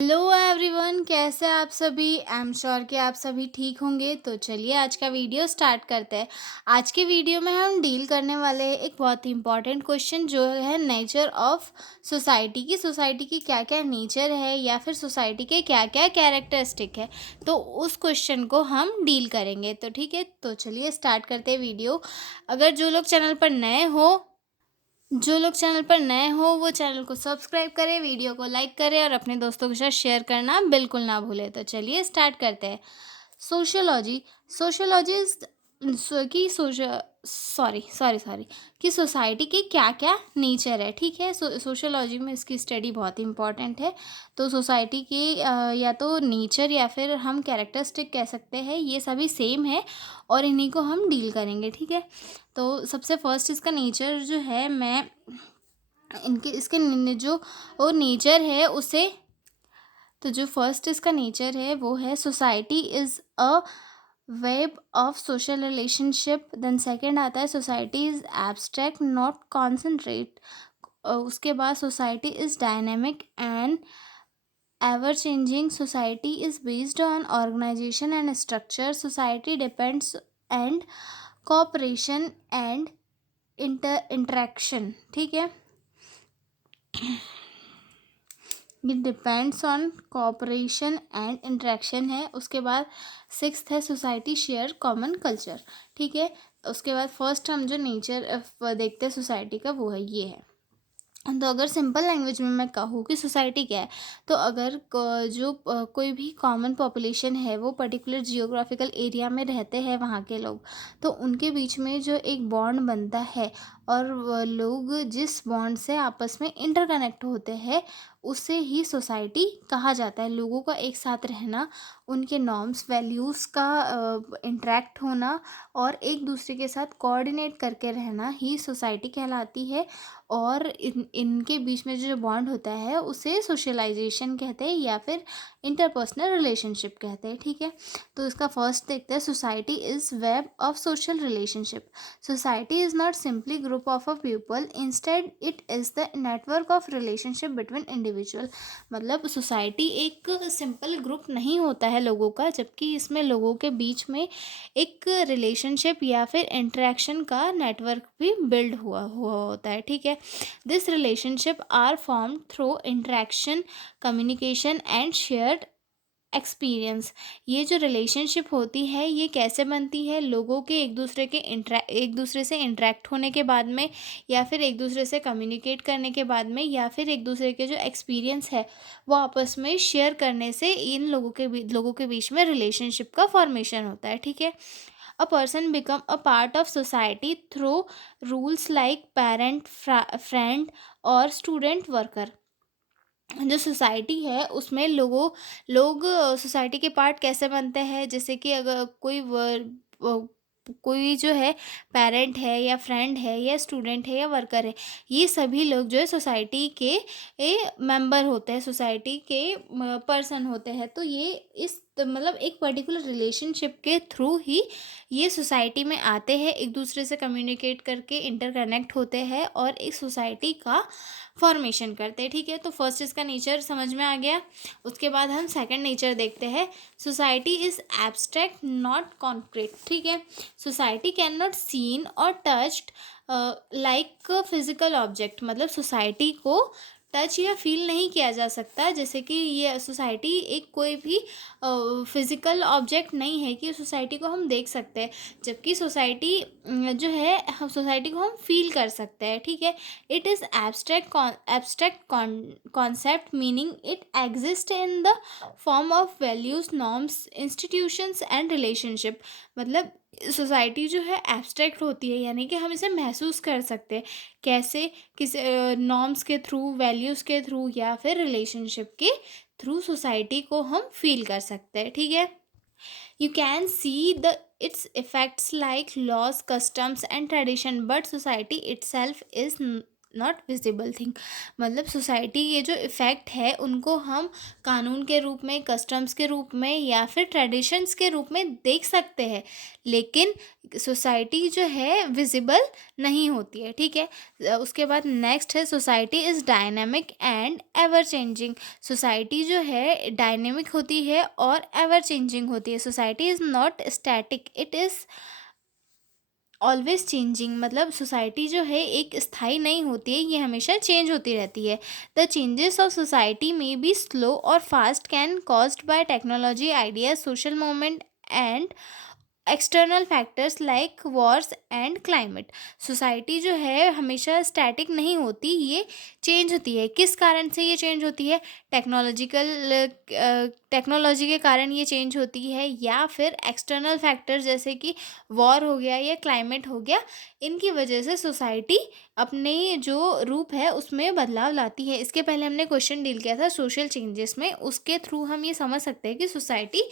Hello everyone, कैसे हैं आप सभी। आई एम श्योर कि आप सभी ठीक होंगे। तो चलिए आज का वीडियो स्टार्ट करते हैं। आज के वीडियो में हम डील करने वाले हैं एक बहुत ही इंपॉर्टेंट क्वेश्चन, जो है नेचर ऑफ सोसाइटी की। सोसाइटी की क्या क्या नेचर है या फिर सोसाइटी के क्या क्या कैरेक्टरिस्टिक है, तो उस क्वेश्चन को हम डील करेंगे। तो ठीक है, तो चलिए स्टार्ट करते हैं वीडियो। अगर जो लोग चैनल पर नए हो वो चैनल को सब्सक्राइब करें, वीडियो को लाइक करें और अपने दोस्तों के साथ शेयर करना बिल्कुल ना भूलें। तो चलिए स्टार्ट करते हैं। सोशियोलॉजी सोशियोलॉजी इज की सॉरी सॉरी सॉरी कि सोसाइटी के क्या क्या नेचर है। ठीक है, सोशियोलॉजी में इसकी स्टडी बहुत ही इंपॉर्टेंट है। तो सोसाइटी के या तो नेचर या फिर हम कैरेक्टरिस्टिक कह सकते हैं, ये सभी सेम है और इन्हीं को हम डील करेंगे। ठीक है, तो सबसे फर्स्ट इसका नेचर जो है, मैं इनके इसके जो वो नेचर है उसे, तो जो फर्स्ट इसका नेचर है वो है society is a web of social relationship. Then second आता है society is abstract not concentrate. उसके बाद society is dynamic and ever changing. Society is based on organisation and structure. Society depends and cooperation and interaction. ठीक है, ये depends on cooperation and interaction है। उसके बाद सिक्स्थ है सोसाइटी शेयर कॉमन कल्चर। ठीक है, उसके बाद फर्स्ट हम जो नेचर देखते हैं सोसाइटी का, वो है ये है। तो अगर सिंपल लैंग्वेज में मैं कहूँ कि सोसाइटी क्या है, तो अगर कोई भी कॉमन पॉपुलेशन है, वो पर्टिकुलर जियोग्राफिकल एरिया में रहते हैं वहाँ के लोग, तो उनके बीच में जो एक बॉन्ड बनता है और वो लोग जिस बॉन्ड से आपस में इंटरकनेक्ट होते हैं, उसे ही सोसाइटी कहा जाता है। लोगों का एक साथ रहना, उनके नॉर्म्स वैल्यूज़ का इंटरेक्ट होना और एक दूसरे के साथ कोऑर्डिनेट करके रहना ही सोसाइटी कहलाती है। और इनके बीच में जो बॉन्ड होता है उसे सोशलाइजेशन कहते हैं या फिर इंटरपर्सनल रिलेशनशिप कहते हैं। ठीक है, तो इसका फर्स्ट देखते हैं। Society is web of social relationship. Society is not simply group of a people, instead it is the network of relationship between individual. मतलब सोसाइटी एक सिंपल ग्रुप नहीं होता है लोगों का, जबकि इसमें लोगों के बीच में एक रिलेशनशिप या फिर इंटरेक्शन का नेटवर्क भी बिल्ड हुआ हुआ होता है। ठीक है, this relationship are form through interaction, communication and shared experience. ये जो रिलेशनशिप होती है ये कैसे बनती है, लोगों के एक दूसरे से इंटरेक्ट होने के बाद में, या फिर एक दूसरे से कम्युनिकेट करने के बाद में, या फिर एक दूसरे के जो एक्सपीरियंस है वो आपस में शेयर करने से इन लोगों के बीच में रिलेशनशिप का फॉर्मेशन होता है। ठीक है, a person become a part of society through rules like parent, friend और स्टूडेंट, वर्कर। जो सोसाइटी है उसमें लोग सोसाइटी के पार्ट कैसे बनते हैं, जैसे कि अगर कोई जो है पेरेंट है या फ्रेंड है या स्टूडेंट है या वर्कर है, ये सभी लोग जो है सोसाइटी के मेंबर होते हैं, सोसाइटी के पर्सन होते हैं। तो ये इस मतलब एक पर्टिकुलर रिलेशनशिप के थ्रू ही ये सोसाइटी में आते हैं, एक दूसरे से कम्युनिकेट करके इंटरकनेक्ट होते हैं और एक सोसाइटी का फॉर्मेशन करते हैं। ठीक है, तो फर्स्ट इसका नेचर समझ में आ गया। उसके बाद हम सेकंड नेचर देखते हैं। Society is abstract not concrete. ठीक है, सोसाइटी कैन नॉट सीन और टच्ड लाइक फिजिकल ऑब्जेक्ट। मतलब सोसाइटी को टच या फील नहीं किया जा सकता, जैसे कि ये सोसाइटी एक कोई भी फिजिकल ऑब्जेक्ट नहीं है कि सोसाइटी को हम देख सकते हैं, जबकि सोसाइटी जो है सोसाइटी को हम फील कर सकते हैं। ठीक है, it is abstract concept, meaning it exist in the form of values, norms, institutions and relationship. मतलब सोसाइटी जो है एब्स्ट्रैक्ट होती है, यानी कि हम इसे महसूस कर सकते हैं। कैसे? किस नॉर्म्स के थ्रू, वैल्यूज़ के थ्रू या फिर रिलेशनशिप के थ्रू सोसाइटी को हम फील कर सकते हैं। ठीक है, you can see the its effects like laws, customs and tradition, but society itself is not visible thing. मतलब सोसाइटी के जो इफ़ेक्ट है उनको हम कानून के रूप में, कस्टम्स के रूप में या फिर ट्रेडिशंस के रूप में देख सकते हैं, लेकिन सोसाइटी जो है विजिबल नहीं होती है, ठीक है। उसके बाद नेक्स्ट है society is dynamic and ever changing. Society जो है डायनेमिक होती है और एवर चेंजिंग होती है। Society is not static, it is always changing. मतलब सोसाइटी जो है एक स्थायी नहीं होती है, ये हमेशा चेंज होती रहती है। द चेंजेस ऑफ सोसाइटी में बी स्लो और fast, can caused by technology, ideas, social movement and external factors like Wars and climate. Society जो है हमेशा स्टैटिक नहीं होती, ये चेंज होती है। किस कारण से ये चेंज होती है? टेक्नोलॉजी के कारण ये चेंज होती है, या फिर एक्सटर्नल फैक्टर जैसे कि वॉर हो गया या क्लाइमेट हो गया, इनकी वजह से सोसाइटी अपने जो रूप है उसमें बदलाव लाती है। इसके पहले हमने क्वेश्चन डील किया था सोशल चेंजेस में, उसके थ्रू हम ये समझ सकते हैं कि सोसाइटी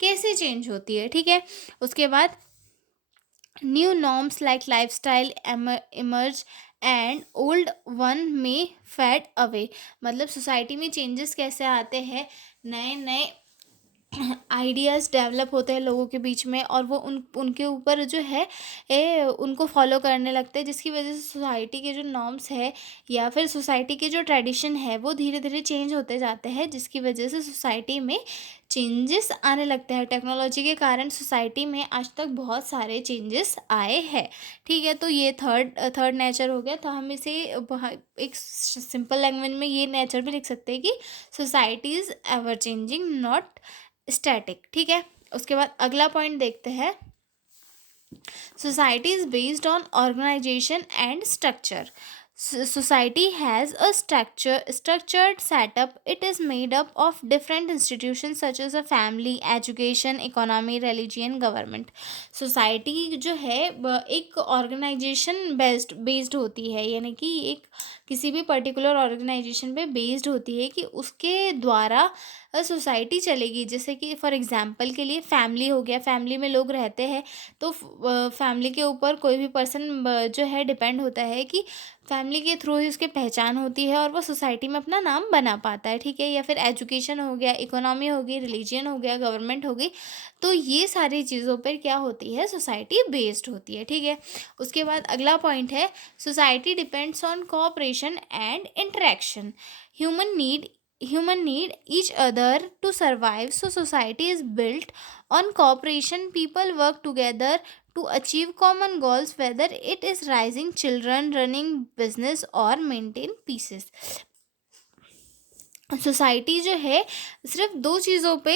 कैसे चेंज होती है, ठीक है। उसके बाद new norms like lifestyle emerge and old one में फेड अवे। मतलब सोसाइटी में चेंजेस कैसे आते हैं, नए नए आइडियाज़ डेवलप होते हैं लोगों के बीच में, और वो उनके ऊपर जो है उनको फॉलो करने लगते हैं, जिसकी वजह से सोसाइटी के जो नॉर्म्स है या फिर सोसाइटी के जो ट्रेडिशन है वो धीरे धीरे चेंज होते जाते हैं, जिसकी वजह से सोसाइटी में चेंजेस आने लगते हैं। टेक्नोलॉजी के कारण सोसाइटी में आज तक बहुत सारे चेंजेस आए हैं, ठीक है। तो ये थर्ड नेचर हो गया। तो हम इसे एक सिंपल लैंग्वेज में ये नेचर भी लिख सकते हैं कि society is ever changing, not static, ठीक है। उसके बाद अगला पॉइंट देखते हैं। Society is based on organisation and structure. Society has a structured setup. It is made up of different institutions such as a family, education, economy, religion, government. Society जो है एक ऑर्गेनाइजेशन बेस्ड होती है, यानी कि एक किसी भी पर्टिकुलर ऑर्गेनाइजेशन पे बेस्ड होती है कि उसके द्वारा सोसाइटी चलेगी। जैसे कि फॉर एग्जांपल के लिए फैमिली हो गया, फैमिली में लोग रहते हैं, तो फैमिली के ऊपर कोई भी पर्सन जो है डिपेंड होता है कि फैमिली के थ्रू ही उसकी पहचान होती है और वो सोसाइटी में अपना नाम बना पाता है, ठीक है। या फिर एजुकेशन हो गया, इकोनॉमी हो गई, रिलीजन हो गया, गवर्नमेंट हो गई। तो ये सारी चीज़ों पर क्या होती है, सोसाइटी बेस्ड होती है, ठीक है। उसके बाद अगला पॉइंट है society depends on cooperation and interaction. Human need each other to survive, so society is built on cooperation. People work together to achieve common goals, whether it is raising children, running business or maintain pieces. Society जो है सिर्फ दो चीज़ों पे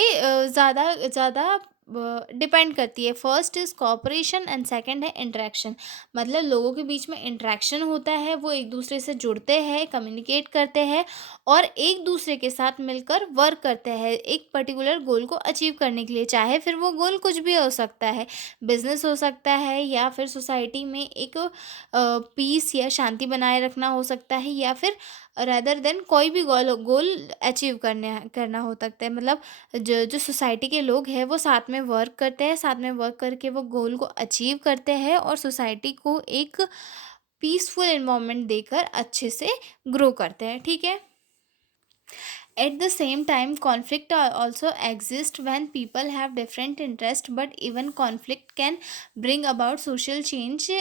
ज़्यादा ज़्यादा depend करती है। First is cooperation and second है इंटरेक्शन। मतलब लोगों के बीच में इंटरेक्शन होता है, वो एक दूसरे से जुड़ते हैं, कम्युनिकेट करते हैं और एक दूसरे के साथ मिलकर वर्क करते हैं एक पर्टिकुलर गोल को अचीव करने के लिए। चाहे फिर वो गोल कुछ भी हो सकता है, बिजनेस हो सकता है, या फिर सोसाइटी में एक पीस या शांति बनाए रखना हो सकता है, या फिर रेदर देन कोई भी गोल गोल अचीव करना हो सकता है। मतलब जो जो सोसाइटी के लोग हैं वो साथ में वर्क करते हैं, साथ में वर्क करके वो गोल को अचीव करते हैं और सोसाइटी को एक पीसफुल एनवायरनमेंट देकर अच्छे से ग्रो करते हैं, ठीक है। At the same time, conflict also exists when people have different interests, but even conflict can bring about social change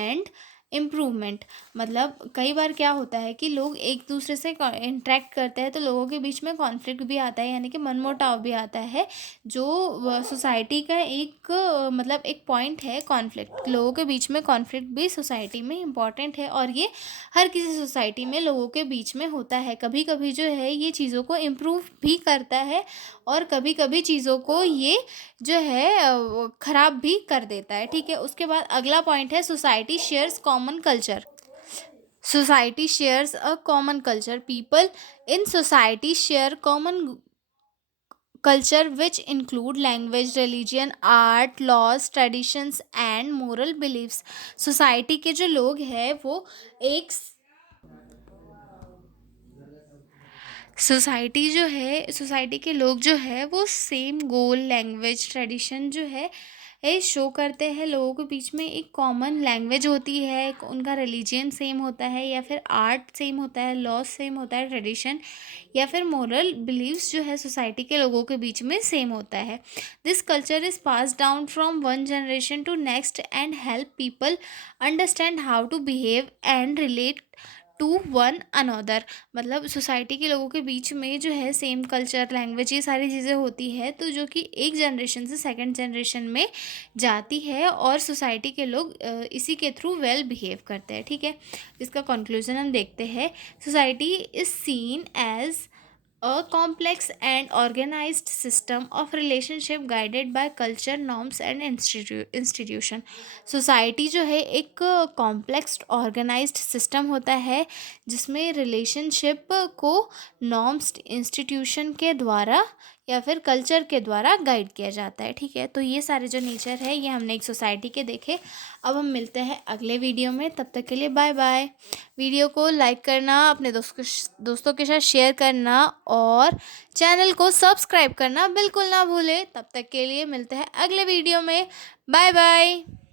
and improvement. मतलब कई बार क्या होता है कि लोग एक दूसरे से इंटरेक्ट करते हैं तो लोगों के बीच में कॉन्फ्लिक्ट भी आता है, यानी कि मनमुटाव भी आता है, जो सोसाइटी का एक मतलब एक पॉइंट है। कॉन्फ्लिक्ट, लोगों के बीच में कॉन्फ्लिक्ट भी सोसाइटी में इम्पॉर्टेंट है और ये हर किसी सोसाइटी में लोगों के बीच में होता है। कभी कभी जो है ये चीज़ों को इम्प्रूव भी करता है और कभी कभी चीज़ों को ये जो है ख़राब भी कर देता है, ठीक है। उसके बाद अगला पॉइंट है society shares common culture. Society shares a common culture. People in society share common culture which include language, religion, art, laws, traditions and moral beliefs. Society के जो लोग हैं वो एक सोसाइटी जो है सोसाइटी के लोग जो है वो सेम गोल, लैंग्वेज, ट्रेडिशन जो है ये शो करते हैं लोगों के बीच में एक कॉमन लैंग्वेज होती है, उनका रिलीजन सेम होता है या फिर आर्ट सेम होता है, लॉ सेम होता है, ट्रेडिशन या फिर मोरल बिलीव्स जो है सोसाइटी के लोगों के बीच में सेम होता है। This culture is pass down from one generation to next and help people understand how to behave and relate to one another. मतलब सोसाइटी के लोगों के बीच में जो है सेम कल्चर, लैंग्वेज, ये सारी चीज़ें होती है, तो जो कि एक जनरेशन से सेकंड जनरेशन में जाती है और सोसाइटी के लोग इसी के थ्रू वेल बिहेव करते हैं। ठीक है, इसका कंक्लूजन हम देखते हैं। Society is seen as a complex and organized system of relationship guided by culture norms and institution। Society जो है एक कॉम्प्लेक्स ऑर्गेनाइज्ड सिस्टम होता है जिसमें रिलेशनशिप को नॉर्म्स, इंस्टीट्यूशन के द्वारा या फिर कल्चर के द्वारा गाइड किया जाता है। ठीक है, तो ये सारे जो नेचर है ये हमने एक सोसाइटी के देखे। अब हम मिलते हैं अगले वीडियो में, तब तक के लिए बाय बाय। वीडियो को लाइक करना, अपने दोस्तों के साथ शेयर करना और चैनल को सब्सक्राइब करना बिल्कुल ना भूलें। तब तक के लिए मिलते हैं अगले वीडियो में। Bye bye.